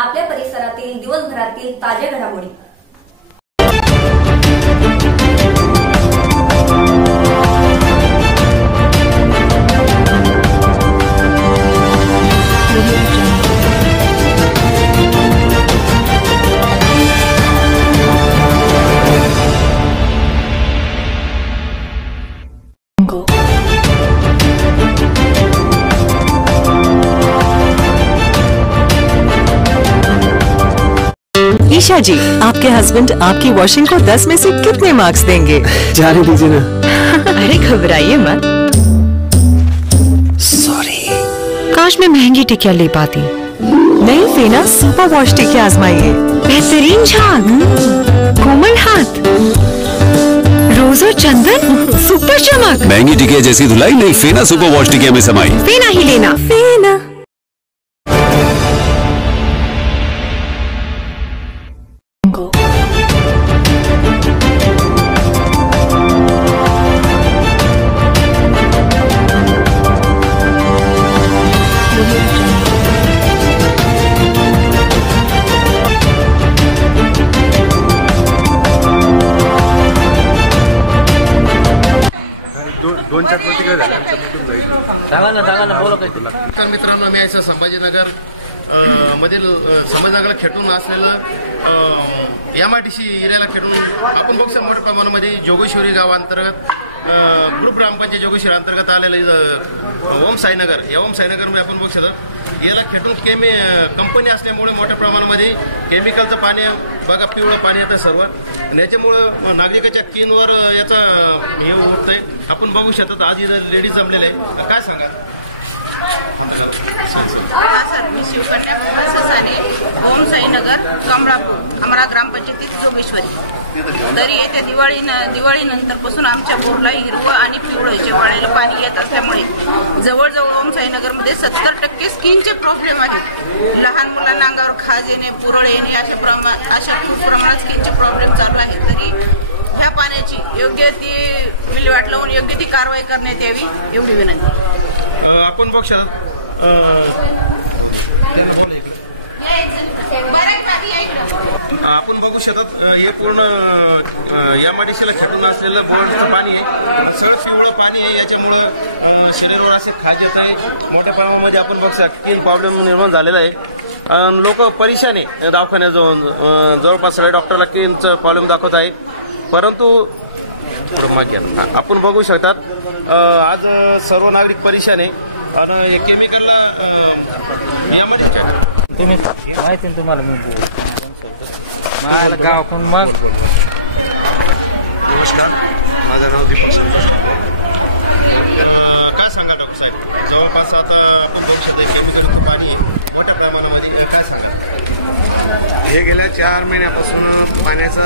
आपल्या परिसरातील दिवसभरातील ताज्या घडामोडी। ईशा जी, आपके हस्बैंड आपकी वॉशिंग को 10 में से कितने मार्क्स देंगे? जाने दीजिए ना। अरे घबराइए मत। सॉरी। काश मैं महंगी टिकिया ले पाती। नहीं फेना सुपर वॉश टिकिया आजमाइए। बेहतरीन झाग, कोमल हाथ, रोज और चंदन, सुपर चमक। महंगी टिकिया जैसी धुलाई नहीं, फेना सुपर वॉश टिकिया में समाई। फेना ही लेना। फेना। दोन चार प्रतिक्रिया झाल्या आमच्या कुठून जाईल सांगा ना बोला काही मित्रांनो, आम्ही यायचं संभाजीनगर मधील संभाजीनगरला खेटून असलेलं MIDC एरियाला खेटून आपण बघतो मोठ्या प्रमाणामध्ये जोगेश्वरी गावांतर्गत ग्रुप ग्रामपंचायत जोगेश्वरी अंतर्गत आलेलं ओम साईनगर, या ओम साईनगरमध्ये आपण बघू शकतो याला खेटून कंपनी असल्यामुळे मोठ्या प्रमाणामध्ये केमिकलचं पाणी बघा, पिवळं पाणी येतं सर्व, आणि याच्यामुळं नागरिकाच्या स्किनवर याचा हे होतंय आपण बघू शकतो। आज इथं लेडीज जमलेले आहे, काय सांगा? सर, मी शिवकन्या ससाने, ओम साईनगर, कमळापूर, आम्हाला ग्रामपंचायतीत जोगेश्वरी। तरी येत्या दिवाळीनंतरपासून आमच्या बोरला हिरवं आणि पिवळं जेवाळेलं पाणी येत असल्यामुळे जवळजवळ ओम साईनगरमध्ये 70% स्किनचे प्रॉब्लेम आहेत। लहान मुलांना अंगावर खाज येणे, पुरळ येणे अशा प्रमाणात स्किनचे प्रॉब्लेम चालू आहेत। तरी ह्या पाण्याची योग्य ती विल्हेवाट लावून योग्य ती कारवाई करण्यात यावी एवढी विनंती। आपण बघू शकतो हे पूर्ण MIDCला खेटून असलेलं बोरचं पाणी आहे, सगळं पिवळं पाणी आहे, याच्यामुळं शरीरावर असे खाज येत आहे मोठ्या प्रमाणामध्ये। आपण बघू स्किन प्रॉब्लेम निर्माण झालेला आहे, लोक परेशान आहे दवाखान्यात जाऊन, जवळपास सगळ्या डॉक्टरला स्किनचा प्रॉब्लेम दाखवत आहे, परंतु आपण बघू शकतात आज सर्व नागरिक परेशान आहे आणि केमिकलला तुम्ही माहिती ना तुम्हाला मी मला गावाकडून मग। नमस्कार, माझं नाव दीपक संतोष। काय सांगा डॉक्टर साहेब, जवळपास आता आपण बघू शकतो केमिकलचं पाणी मोठ्या प्रमाणामध्ये, काय सांगा? हे गेल्या 4 महिन्यापासून पाण्याचा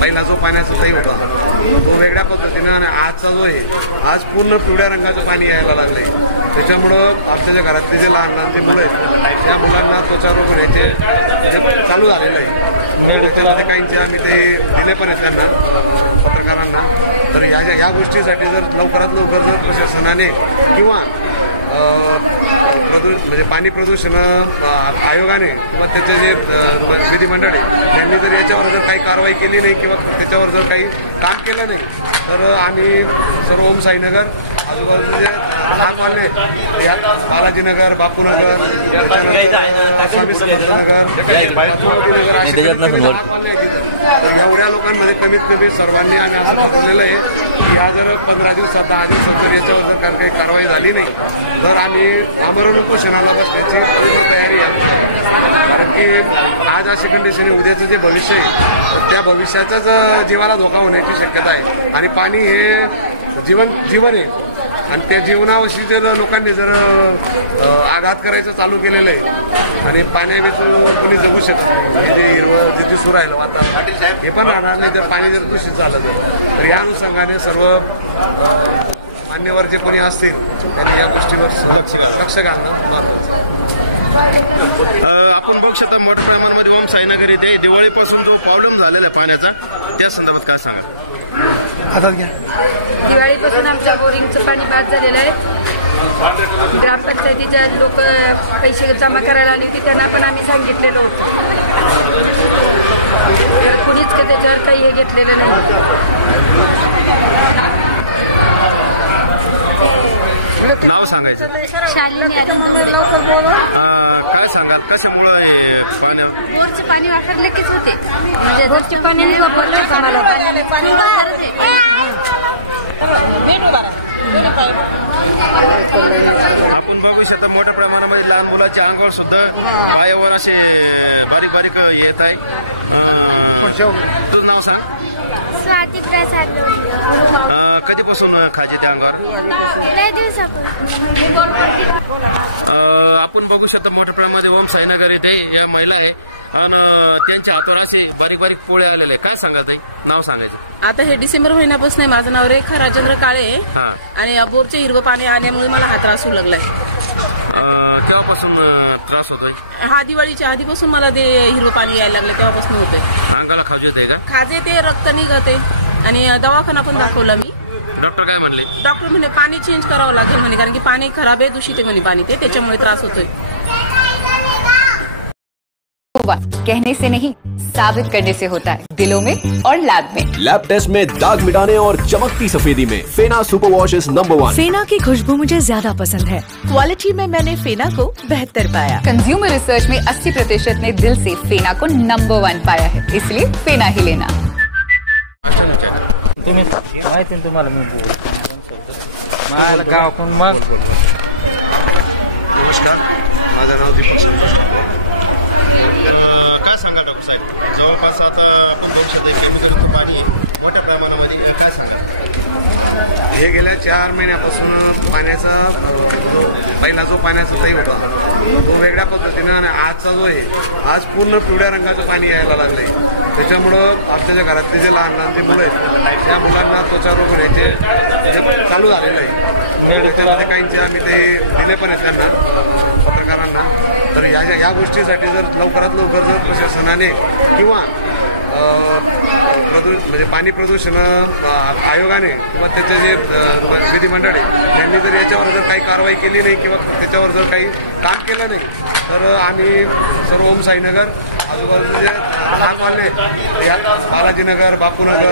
पहिला जो पाण्याचा तही होता तो वेगळ्या पद्धतीनं, आणि आजचा जो आहे आज पूर्ण पिवळ्या रंगाचं पाणी यायला लागलंय। त्याच्यामुळं आमच्या ज्या घरातले जे लहान लहान जे मुलं आहेत त्या मुलांना त्वचारोग होण्याचे चालू झालेलं आहे। त्याच्यामध्ये काहींचे आम्ही ते दिले पण आहेत त्यांना, पत्रकारांना। तर या गोष्टीसाठी जर लवकरात लवकर जर प्रशासनाने किंवा म्हणजे पाणी प्रदूषण आयोगाने किंवा त्याचे जे विधिमंडळ आहे त्यांनी जर याच्यावर जर काही कारवाई केली नाही किंवा त्याच्यावर जर काही काम केलं नाही तर आम्ही सर्व ओम साईनगर आजूबाजूचे जे लहान मालले यात बालाजीनगर, बापूनगर, एवढ्या लोकांमध्ये कमीत कमी सर्वांनी आम्ही असं ठरवलेलं आहे की ह्या जर 15 दिवसात 10 दिवसात जर याच्यावर जर काही कारवाई झाली नाही तर आम्ही आमरण उपोषणाला बसण्याची पूर्ण तयारी आहे। कारण की आज अशी कंडिशन आहे, उद्याचं जे भविष्य आहे त्या भविष्याचाच जीवाला धोका होण्याची शक्यता आहे, आणि पाणी हे जीवन आहे, आणि त्या जीवनाविषयी जर लोकांनी जर आघात करायचं चालू केलेलं आहे आणि पाण्याविषयी कोणी जगू शकत नाही। हे जे हिरवं जे दिसू राहिलं वातावरण हे पण राहणार नाही जर पाणी जर दूषित झालं तर या अनुषंगाने सर्व मान्यवर जे कोणी असतील त्यांनी या गोष्टीवर लक्ष घालणं महत्त्वाचं आहे। आपण बघू शकता मोठ्या प्रमाणामध्ये ओम साईनगर इथे दिवाळीपासून जो प्रॉब्लेम झालेला आहे पाण्याचा त्या संदर्भात काय सांगा? दिवाळीपासून आमच्या बोरिंगचं पाणी बाद झालेलं आहे। ग्रामपंचायतीच्या लोक पैसे जमा करायला आली होती त्यांना पण आम्ही सांगितलेलं होतं. कुणीच त्याच्यावर काही हे घेतलेलं नाही. नाव सांगायचं. काय सांगाल कशामुळे पाण्या बोरचे पाणी वापरले कीच होते म्हणजे बोरचे पाणी वापरलं होतं मला. आपण बघू शकता मोठ्या प्रमाणामध्ये लहान मुलांच्या अंगावर सुद्धा पायावर असे बारीक बारीक येत आहे. तुझं नाव सांग. स्वाती प्रसाद. कधीपासून खाजी त्या अंगावर? लय दिवसापासून. आपण बघू शकता मोठ्या प्रमाणामध्ये ओम साईनगर येथे या महिला आहे आणि त्यांच्या हातावर असे बारीक बारीक पोळे आलेले आहे. काय सांगा ताई? नाव सांगायचं. आता हे डिसेंबर महिन्यापासून आहे. माझं नाव रेखा राजेंद्र काळे आणि बोरचे हिरवं पाणी आल्यामुळे मला हा त्रास होऊ लागलाय. केव्हापासून त्रास होतोय? हा दिवाळीच्या आधीपासून मला ते हिरवं पाणी यायला लागलं तेव्हापासून होतंय. अंगाला खाजू येते का? खाजे ते रक्त निघते आणि दवाखाना पण दाखवला मी. डॉक्टर काय म्हणले? डॉक्टर म्हणे पाणी चेंज करावं लागेल म्हणे कारण की पाणी खराब आहे, दूषित आहे म्हणे पाणी, ते त्याच्यामुळे त्रास होतोय. कहने से नहीं साबित करने से होता है, दिलों में और लैब में। लैब टेस्ट में दाग मिटाने और चमकती सफेदी में फेना सुपर वॉश इज नंबर 1। फेना की खुशबू मुझे ज्यादा पसंद है। क्वालिटी में मैंने फेना को बेहतर पाया। कंज्यूमर रिसर्च में 80% ने दिल से फेना को नंबर 1 पाया है, इसलिए फेना ही लेना। तुम्ही माहिती तुम्हाला मी मला गावाकडून मग. नमस्कार, माझं नाव दीपक संतोष. काय सांगा डॉक्टर साहेब, जवळपास आता आपण बघू शकतो पाणी मोठ्या प्रमाणामध्ये, काय सांगा? हे गेल्या 4 महिन्यापासून पाण्याचा पहिला जो पाण्याचा तई होता तो वेगळ्या पद्धतीनं आणि आजचा जो आहे आज पूर्ण पिवळ्या रंगाचं पाणी यायला लागलंय. त्याच्यामुळं आपल्या घरातले जे लहान लहान जे मुलं आहेत त्या मुलांना त्वचारोग होण्याचे चालू झालेलं आहे. त्याच्यामध्ये काहींचे आम्ही ते दिले पण आहेत त्यांना पत्रकारांना. तर या गोष्टीसाठी जर लवकरात लवकर जर प्रशासनाने किंवा म्हणजे पाणी प्रदूषण आयोगाने किंवा त्याचे जे विधिमंडळ आहे त्यांनी जर याच्यावर जर काही कारवाई केली नाही किंवा त्याच्यावर जर काही काम केलं नाही तर आम्ही सर्व ओम साईनगर आजूबाजूचे 10 कॉलनी यात बालाजीनगर, बापूनगर,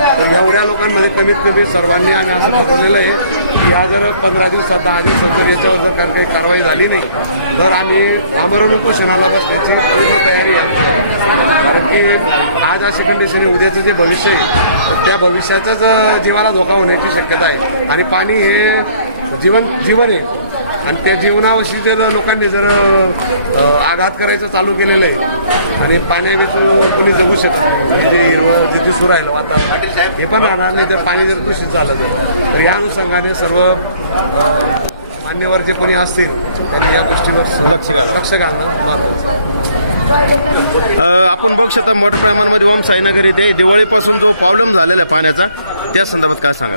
तर एवढ्या लोकांमध्ये कमीत कमी सर्वांनी आम्ही असं ठरवलेलं आहे की ह्या जर 15 दिवसात 10 दिवसात जर याच्यावर जर काही कारवाई झाली नाही तर आम्ही आमरण उपोषणाला बसण्याची पूर्ण तयारी आहे. कारण की आज अशी कंडिशन आहे, उद्याचं जे भविष्य आहे त्या भविष्याचाच जीवाला धोका होण्याची शक्यता आहे. आणि पाणी हे जीवन आहे आणि त्या जीवनाविषयी जर लोकांनी जर आघात करायचं चालू केलेलं आहे आणि पाण्याविषयी कोणी जगू शकत नाही. हे जे हिरवं जे दिसू राहिलं वातावरण हे पण राहणार नाही जर पाणी जर दूषित झालं तर या अनुषंगाने सर्व मान्यवर जे कोणी असतील त्यांनी या गोष्टीवर लक्ष घालणं महत्त्वाचं. आपण बघू शकता मोठ्या प्रमाणामध्ये ओम साईनगर इथे दिवाळीपासून जो प्रॉब्लेम झालेला आहे पाण्याचा त्या संदर्भात काय सांगा?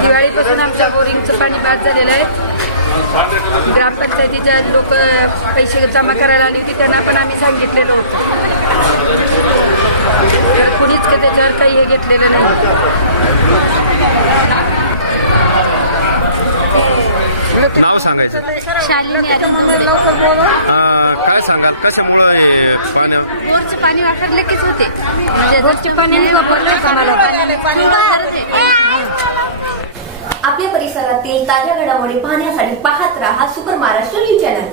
दिवाळीपासून आमच्या बोरिंगचं पाणी बाद झालेलं आहे. ग्रामपंचायतीच्या लोक पैसे जमा करायला आली होती त्यांना पण आम्ही सांगितलेलं होतं. कुणीच त्याच्यावर काही हे घेतलेलं नाही. नाव सांगायचं. काय सांगाल कशामुळे पाण्या बोरचे पाणी वापरले कीच होते म्हणजे बोरचे पाणी वापरलं होतं मला. आपल्या परिसरातील ताज्या घडामोडी पाहण्यासाठी पाहत राहा सुपर महाराष्ट्र न्यूज चॅनल.